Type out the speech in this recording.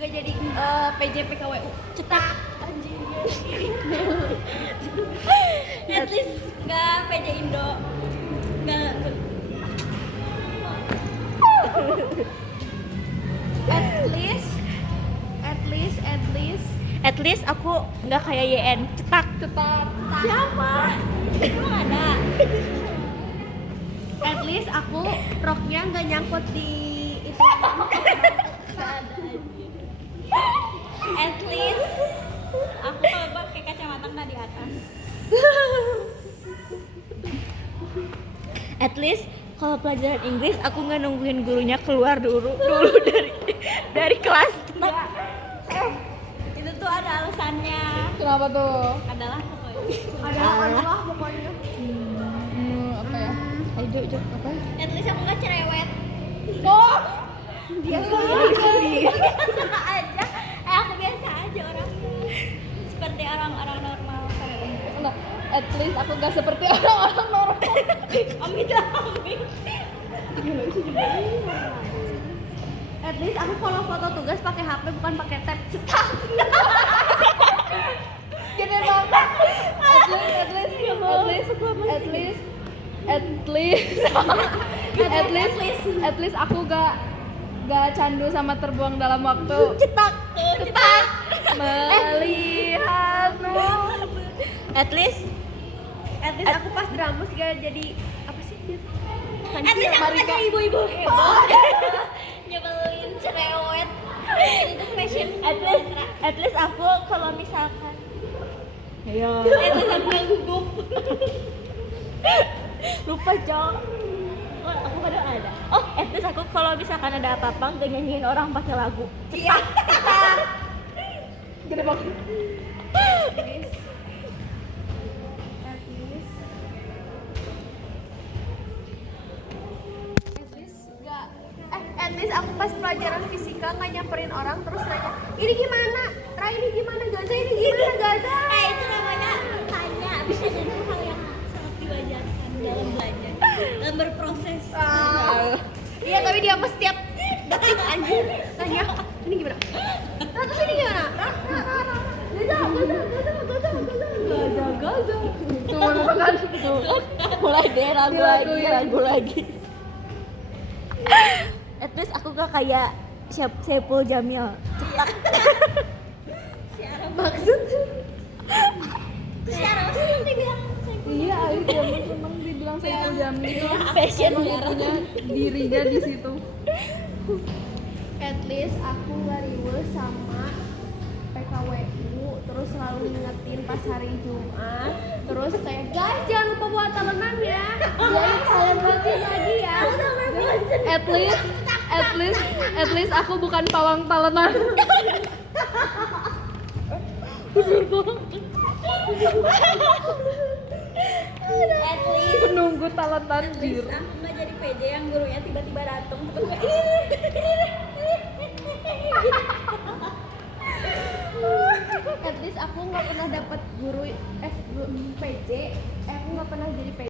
gak jadi PJ PKWU. Cetak anjing. At least nggak PJ Indo, nggak. At least aku nggak kayak YN. Cetak. Siapa? Emang ada? At least aku roknya nggak nyangkut di itu. At least aku kalau pakai kacamata nggak di atas. At least kalau pelajaran Inggris aku nggak nungguin gurunya keluar dulu dari kelas. Itu tuh ada alasannya. Kenapa tuh? Adalah pokoknya. Adalah pokoknya. Apa ya? Ayo, apa ya? At least aku nggak cerewet. Oh! Biasa aja. Aku biasa aja orangnya. Seperti orang-orang normal. Enggak, at least aku gak seperti orang-orang normal. Amit. At least aku kalau foto tugas pakai HP bukan pakai tab. Cetak. Gede banget. At least aku gak candu sama terbuang dalam waktu. Cetak. Melihatmu. At least aku pas dramus gak jadi apa sih? At least aku nggak jadi ibu-ibu heboh. Nyebelin cerewet. Itu fashion. At least aku kalau misalkan At least aku nggak gugup. lupa Cok. Oh, aku kadang ada. Oh, at least aku kalau misalkan ada apa-apa nggak nyanyiin orang pakai lagu. Iya. Gede banget. At least aku pas pelajaran fisika nggak nyamperin orang terus nanya, ini gimana? Rai ini gimana? Gaza ini gimana? Gaza? Itu namanya tanya. Bisa jadi hal yang sangat diwajarkan dalam belajar, dalam berproses. Iya, tapi dia pas setiap detik anjir tanya, ini gimana? Terus ini gimana? Gaza. Tuh, kan? Mulai deh lagu lagi. At least aku gak kayak Saipul Jamil. Cetak. Maksud? Secara sih dibilang Iya, dia memang dibilang saya Jamil. Fashion Dia punya dirinya di situ. At least aku gak riweuh sama PKWU, terus selalu ngingetin pas hari Jumat, terus kayak guys jangan lupa buat talenan ya, jangan kalian berhenti lagi ya. At least aku bukan pawang talenan. at least Penunggu talenan jir. aku nggak jadi PJ yang gurunya tiba-tiba datang tiba-tiba At least aku nggak pernah dapat guru PJ, aku nggak pernah jadi PJ